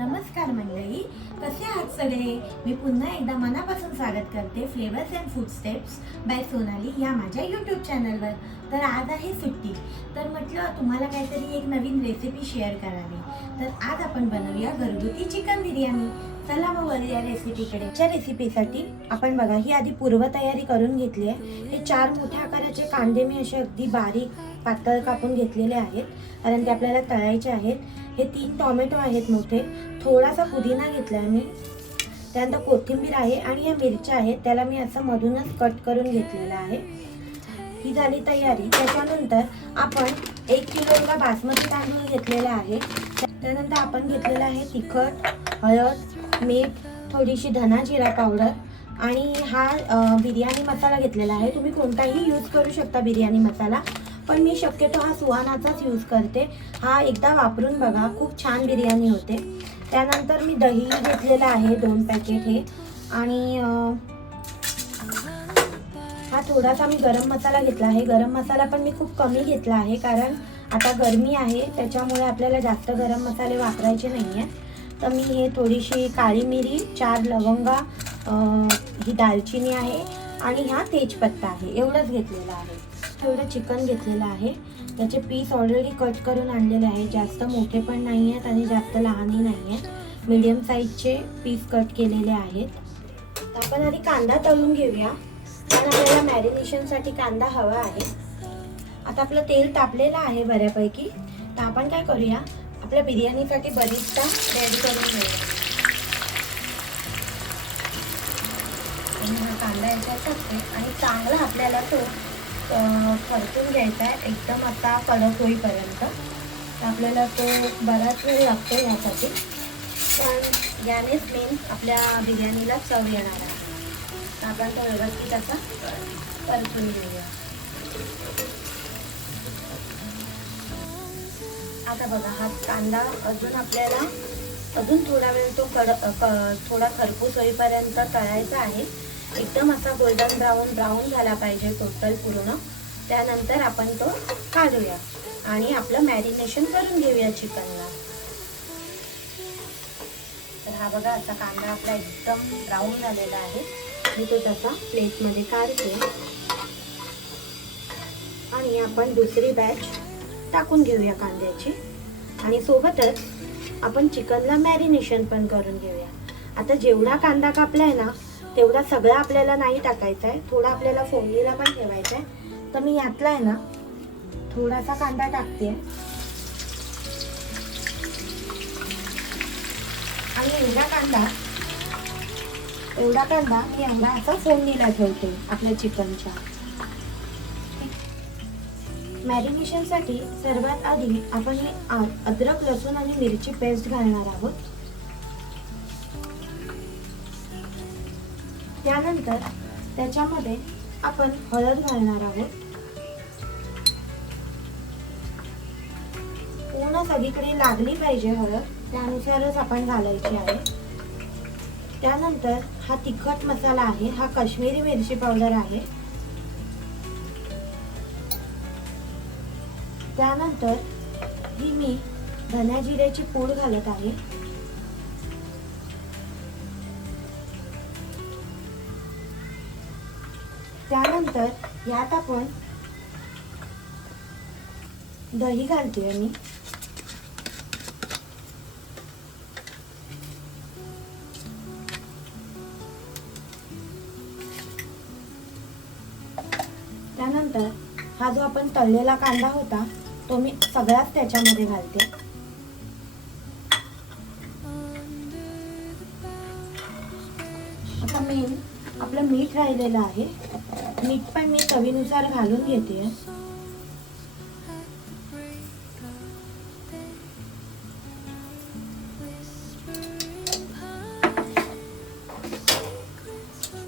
नमस्कार मंडळी, कसे आहात सगळे? मी पुन्हा एकदा मनापासून स्वागत करते flavours and food steps by Sonali या माझ्या यूट्यूब चॅनलवर. तर आज आहे सुट्टी, तर म्हटलं तुम्हाला काहीतरी एक नवीन रेसिपी शेअर करावी. तर आज आपण बनवूया घरगुती चिकन बिर्याणी. चला मग वळूया रेसिपीकडे. या रेसिपीसाठी आपण बघा ही आधी पूर्वतयारी करून घेतली आहे. हे 4 मोठ्या आकाराचे कांदे मी असे अगदी बारीक पातळ कापून घेतलेले आहेत, कारण ते आपल्याला तळायचे आहेत. हे 3 टोमॅटो आहेत मोठे, थोडासा पुदिना घेतला आहे मी, त्यानंतर कोथिंबीर आहे आणि या मिरच्या आहेत, त्याला मी असं मधूनच कट करून घेतलेलं आहे. ही झाली तयारी. त्याच्यानंतर आपण 1 किलोला बासमती तांदूळ घेतलेला आहे. त्यानंतर आपण घेतलेला आहे तिखट, हळद, मीठ, थोडीशी धना जिरा पावडर आणि हा बिर्याणी मसाला घेतलेला आहे. तुम्ही कोणताही यूज करू शकता बिर्याणी मसाला, पण मी शक्यतो हा सुहानाचाच यूज करते. हा एकदा वापरून बघा, खूप छान बिर्याणी होते. त्यानंतर मी दही घेतलेला आहे 2 पॅकेट हे, आणि हा थोडासा मी गरम मसाला घेतला आहे. गरम मसाला पण मी खूप कमी घेतला आहे, कारण आता गरमी आहे त्याच्यामुळे आपल्याला जास्त गरम मसाले वापरायचे नाही आहे. तर मी हे थोडीशी काळी मिरी, 4 लवंगा, ही दालचिनी आहे आणि हा तेजपत्ता आहे, एवढंच घेतलेलं आहे. थोडं चिकन घेतलेलं आहे, त्याचे पीस ऑलरेडी कट करून आणलेले आहे. जास्त मोठे पण नाही आहेत आणि जास्त लहानही नाही आहेत, मीडियम साईजचे पीस कट केलेले आहेत. तर आपण आधी कांदा तळून घेऊया, कारण आपल्याला मॅरिनेशनसाठी कांदा हवा आहे. आता आपलं तेल तापलेलं आहे बऱ्यापैकी, तर आपण काय करूया, आपल्या बिर्याणीसाठी बरिस्ता रेडी करून घेऊया. हा कांदा याच्यात टाकते आणि चांगला आपल्याला तो परतून घ्यायचा आहे, एकदम आता कडक होईपर्यंत. आपल्याला तो बराच वेळ लागतो यासाठी, पण यानेच मेन आपल्या बिर्याणीला चव येणार आहे. आपण तो व्यवस्थित असा परतून घेऊया. आता बघा हा कांदा आपल्याला अजून थोडा वेळ तो थोडा खरपूस होईपर्यंत तळायचा आहे. एकदम असा गोल्डन ब्राऊन झाला पाहिजे टोटल पूर्ण. त्यानंतर आपण तो काढूया आणि आपलं मॅरिनेशन करून घेऊया चिकनला. तर हा बघा असा कांदा आपला एकदम ब्राऊन झालेला आहे. मी तो तसा प्लेटमध्ये काढते आणि आपण दुसरी बॅच टाकून घेऊया कांद्याची, आणि सोबतच आपण चिकनला मॅरिनेशन पण करून घेऊया. आता जेवढा कांदा कापला आहे ना, तेवढा सगळा आपल्याला नाही टाकायचा आहे, थोडा आपल्याला फोडणीला पण ठेवायचा आहे. तर मी यातला आहे ना थोडासा कांदा टाकते आणि एवढा कांदा मी एवढा असा फोडणीला ठेवते आपल्या चिकनच्या. मॅरिनेशनसाठी सर्वात आधी आपण हे अद्रक, लसूण आणि मिरची पेस्ट घालणार आहोत. त्यानंतर त्याच्यामध्ये आपण हळद घालणार आहोत. पूर्ण सगळीकडे लागली पाहिजे हळद, त्यानुसारच आपण घालायची आहे. त्यानंतर हा तिखट मसाला आहे, हा काश्मीरी मिरची पावडर आहे. त्यानंतर ही मी धना जिऱ्याची पूड घालत आहे. त्यानंतर यात आपण दही घालते मी. त्यानंतर हा जो आपण तळलेला कांदा होता तो मी सगळाच त्याच्यामध्ये घालते. आता मेन आपलं मीठ राहिलेलं आहे, मीठ पण मी चवीनुसार घालून घेते.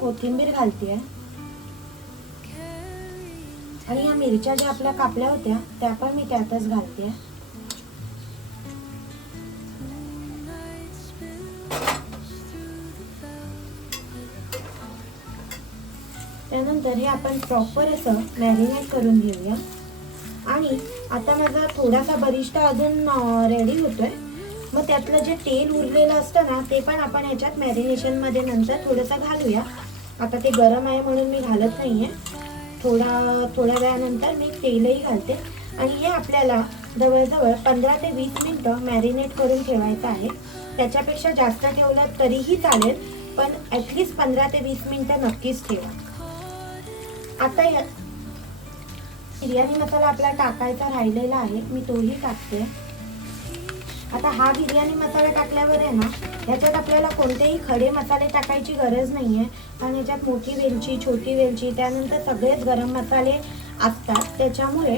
कोथिंबीर घालते आणि या मिरच्या ज्या आपल्या कापल्या होत्या त्या पण मी त्यातच घालते. त्यानंतर हे आपण प्रॉपर असं मॅरिनेट करून घेऊया. आणि आता माझा थोडासा बरिस्ता अजून रेडी होतोय, मग त्यातलं जे तेल उरलेलं असतं ना ते पण आपण ह्याच्यात मॅरिनेशनमध्ये नंतर थोडंसं घालूया. आता ते गरम आहे म्हणून मी घालत नाही आहे. थोड्या वेळानंतर मी तेलही घालते. आणि हे आपल्याला जवळजवळ 15 ते 20 मिनटं मॅरिनेट करून ठेवायचं आहे. त्याच्यापेक्षा जास्त ठेवलं तरीही चालेल, पण ॲटलिस्ट 15 ते 20 मिनटं नक्कीच ठेवा. आता या बिर्याणी मसाला आपला टाकायचा राहिलेला आहे, मी तोही टाकते. आता हा बिर्याणी मसाला टाकल्यावर आहे ना, ह्याच्यात आपल्याला कोणतेही खडे मसाले टाकायची गरज नाही आहे. कारण ह्याच्यात मोठी वेलची, छोटी वेलची, त्यानंतर सगळेच गरम मसाले असतात. त्याच्यामुळे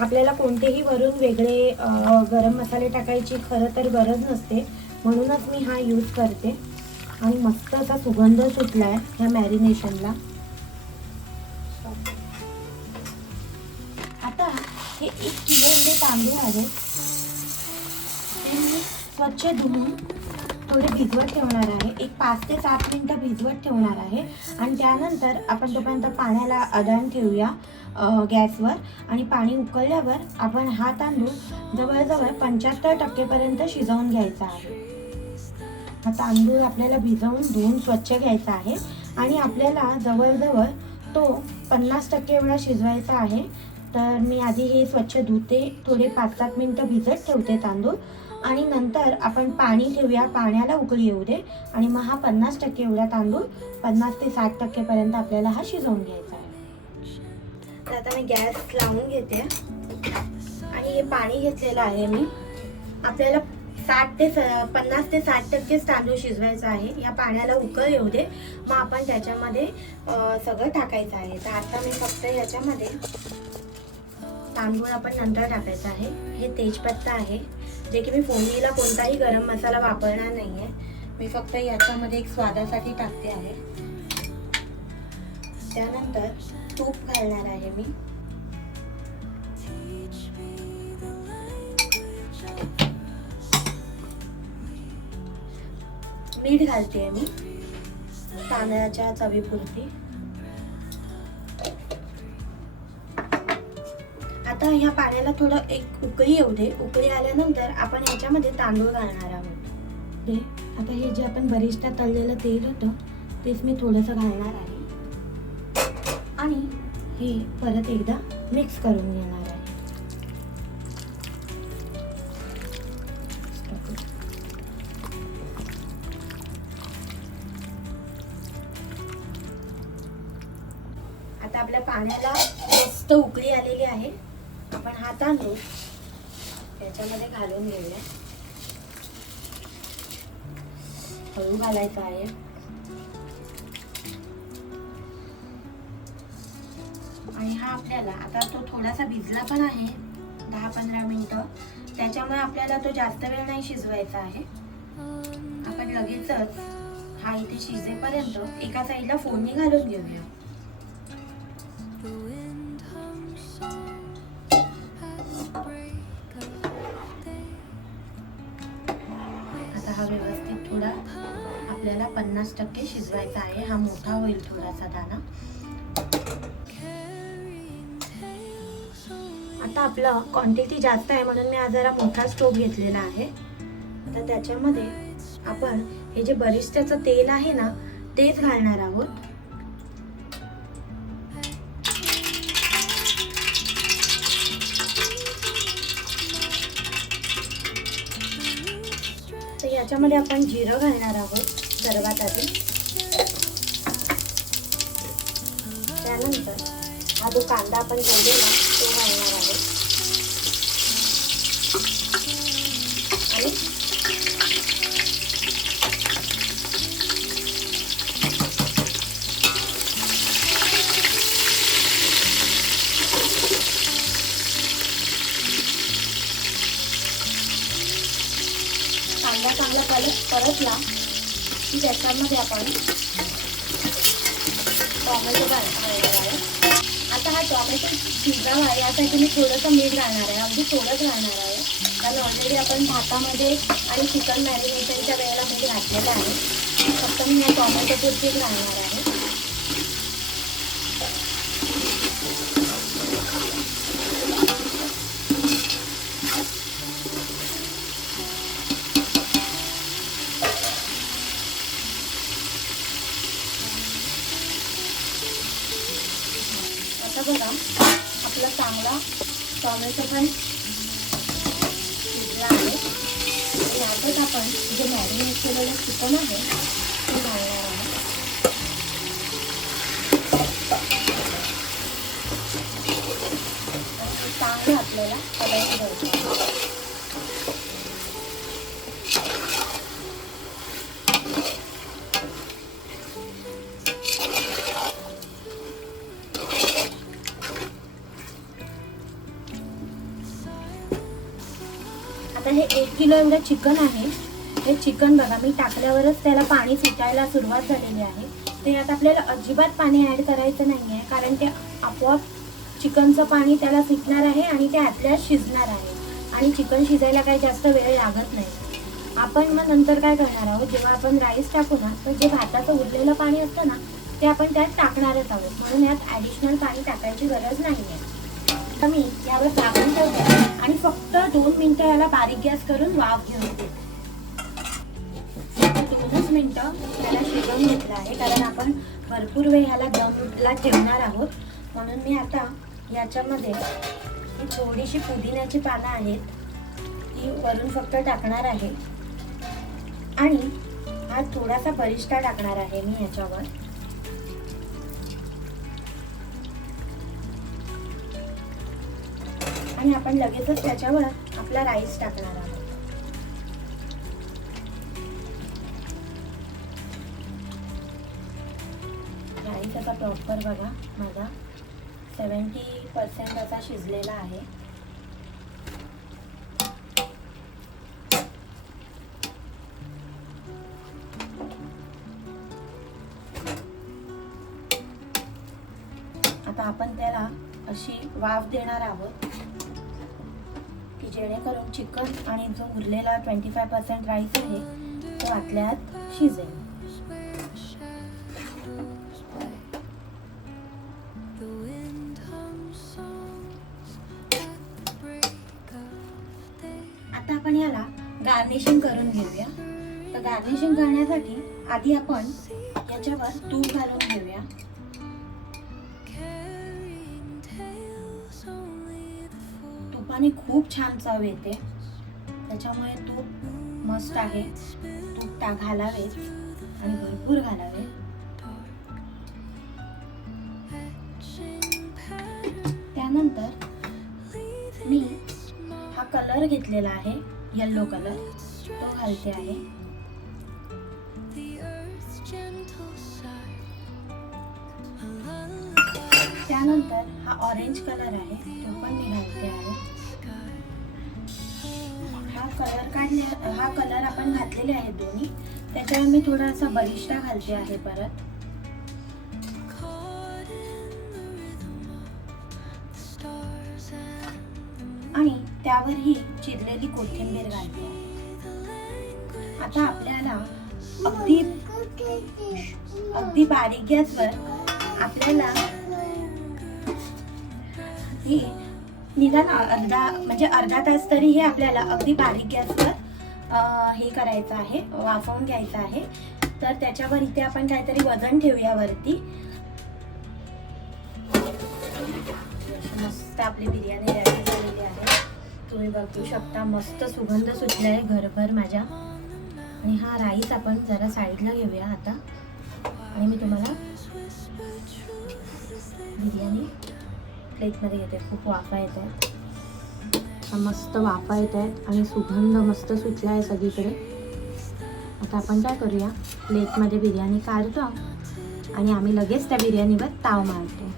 आपल्याला कोणतेही वरून वेगळे गरम मसाले टाकायची खरं तर गरज नसते. म्हणूनच मी हा यूज करते. आणि मस्त असा सुगंध सुटला आहे ह्या मॅरिनेशनला. आता हे 1 किलो एवढे तांदूळ आहेत, ते मी स्वच्छ धुवून थोडे भिजवत ठेवणार आहे. एक 5 ते 7 मिनटं भिजवत ठेवणार आहे. आणि त्यानंतर आपण तोपर्यंत पाण्याला अडाण ठेवूया गॅसवर. आणि पाणी उकळल्यावर आपण हा तांदूळ जवळजवळ 75% शिजवून घ्यायचा आहे. हा तांदूळ आपल्याला भिजवून धुवून स्वच्छ घ्यायचा आहे. आणि आपल्याला जवळजवळ तो 50% एवढा शिजवायचा आहे. तर मी आधी हे स्वच्छ धुते, थोडे 5-7 मिनटं भिजत ठेवते तांदूळ. आणि नंतर आपण पाणी ठेवूया, पाण्याला उकळी येऊ दे. आणि मग हा 50% एवढा तांदूळ 50 ते 60% आपल्याला हा शिजवून घ्यायचा आहे. तर आता मी गॅस लावून घेते. आणि हे पाणी घेतलेलं आहे मी. आपल्याला 50 ते 60% तांदूळ शिजवायचा आहे. या पाण्याला उकळ येऊ दे, मग आपण त्याच्यामध्ये सगळं टाकायचं आहे. तर आता मी फक्त याच्यामध्ये तांदूळ आपण नंतर टाकायचं आहे. हे तेजपत्ता आहे, जे की मी फोडणीला कोणताही गरम मसाला वापरणार नाही आहे. मी फक्त याच्यामध्ये एक स्वादासाठी टाकते आहे. त्यानंतर तूप घालणार आहे मी. मीठ घालते मी तांदळाच्या चवीपुरती. आता ह्या पाण्याला थोडं एक उकळी येऊ दे. उकळी आल्यानंतर आपण ह्याच्यामध्ये तांदूळ घालणार आहोत. आता हे जे आपण बरिस्ता तळलेलं तेल होतं तेच मी थोडंसं घालणार आहे. आणि हे परत एकदा मिक्स करून घेणार आहे. आता आपल्या पाण्याला मस्त उकळी आलेली आहे. आपण हा तांदूळ याच्यामध्ये घालून घेऊया. हळू घालायचा आहे. आणि हा आपल्याला आता तो थोडासा भिजला पण आहे 10-15 मिनिटं. त्याच्यामुळे आपल्याला तो जास्त वेळ नाही शिजवायचा आहे. आपण लगेचच हा इथे शिजेपर्यंत एका साईडला फोडणी घालून घेऊया. आता हा व्यवस्थित थोडा आपल्याला 50% शिजवायचा आहे. हा मोठा होईल थोडासा दाणा. आता आपलं क्वांटिटी जास्त आहे म्हणून मी आज जरा मोठा स्टोव घेतलेला आहे. आता त्याच्यामध्ये आपण हे जे बरिस्त्याचं तेल आहे ना तेच घालणार आहोत. तर याच्यामध्ये आपण जिरं घालणार आहोत सर्वात आधी. त्यानंतर हा जो कांदा आपण ठेवलेला तो घालणार आहोत. आणि कांदा चांगला परतला की त्याच्यामध्ये आपण टोमॅटो घालणार आहे. आता हा टोमॅटो शिजावा यासाठी मी थोडंसं मीठ घालणार आहे, अगदी थोडंच घालणार आहे. कारण ऑलरेडी आपण भातामध्ये आणि चिकन मॅरिनेशनच्या वेळेला मीठ घातलेलं आहे. फक्त मी या टोमॅटो पुरतीच घालणार आहे. आता बघा आपला चांगला टोमॅटो पण शिजला आहे. यातच आपण जे मॅरिनेट केलेलं चिकन आहे ते घालणार आहोत. चांगलं आपल्याला हलवून घ्यायचं. आता हे 1 किलो एवढं चिकन आहे. हे चिकन बघा मी टाकल्यावरच त्याला पाणी सुटायला सुरुवात झालेली आहे. ते यात आपल्याला अजिबात पाणी ॲड करायचं नाही आहे, कारण ते आपोआप चिकनचं पाणी त्याला सुटणार आहे आणि ते आतल्यात शिजणार आहे. आणि चिकन शिजायला काही जास्त वेळ लागत नाही. आपण मग नंतर काय करणार आहोत, जेव्हा आपण राईस टाकू ना तर जे भाताचं उरलेलं पाणी असतं ना ते आपण त्यात टाकणारच आहोत. म्हणून यात ॲडिशनल पाणी टाकायची गरज नाही आहे. तर मी यावर झाकून ठेवते आणि फक्त 2 मिनटं याला बारीक गॅस करून वाफ घेऊन देते. 2च मिनटं त्याला शिजवून घेतलं आहे, कारण आपण भरपूर वेळ ह्याला दमला ठेवणार आहोत. म्हणून मी आता याच्यामध्ये ही थोडीशी पुदिन्याची पानं आहेत ती वरून फक्त टाकणार आहे आणि हा थोडासा बरिस्टा टाकणार आहे मी याच्यावर. आणि आपण लगेचच त्याच्यावर आपला राईस टाकणार आहोत. राईस आता प्रॉपर बघा माझा 70% असा शिजलेला आहे. आता आपण त्याला अशी वाफ देणार आहोत की जेणेकरून चिकन आणि जो उरलेला 25% राईस आहे तो आतल्यात शिजेल. आता आपण याला गार्निशिंग करून घेऊया. तर गार्निशिंग करण्यासाठी आधी आपण याच्यावर तूप घालून घेऊया. तुपाने खूप छान चव येते, त्याच्यामुळे तूप मस्त आहे. तूप घालावेच आणि भरपूर घालावे. त्यानंतर मी हा कलर घेतलेला आहे, येलो कलर, तो घालते आहे. त्यानंतर हा ऑरेंज कलर आहे तो पण मी घालते आहे. हा कलर आपण घातलेले आहेत दोन्ही. त्याच्यावर मी थोडासा बरिस्टा घालते आहे परत. आणि त्यावर ही चिरलेली कोथिंबीर घालते. आता आपल्याला अगदी बारीक गॅसवर आपल्याला ही निदान अर्धा तास तरी हे आपल्याला अगदी बारीक गॅसवर हे करायचं आहे, वाफवून घ्यायचं आहे. तर त्याच्यावर इथे आपण काहीतरी वजन ठेवूया वरती. मस्त आपली बिर्याणी रेडी झालेली आहे. तुम्ही बघू शकता मस्त सुगंध सुटला आहे घरभर माझ्या. आणि हा राईस आपण जरा साईडला घेऊया आता. आणि मी तुम्हाला बिर्याणी प्लेटमध्ये घेते. खूप वाफा येत आहेत, मस्त वाफा येत आहेत आणि सुगंध मस्त सुटला आहे सगळीकडे. आता आपण काय करूया, प्लेटमध्ये बिर्याणी काढतो आणि आम्ही लगेच त्या बिर्याणीवर ताव मारतो.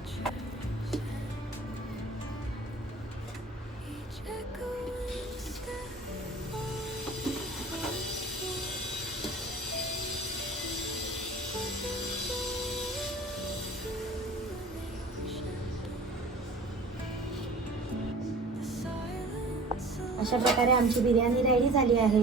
अशा प्रकारे आमची बिर्याणी रेडी झाली आहे.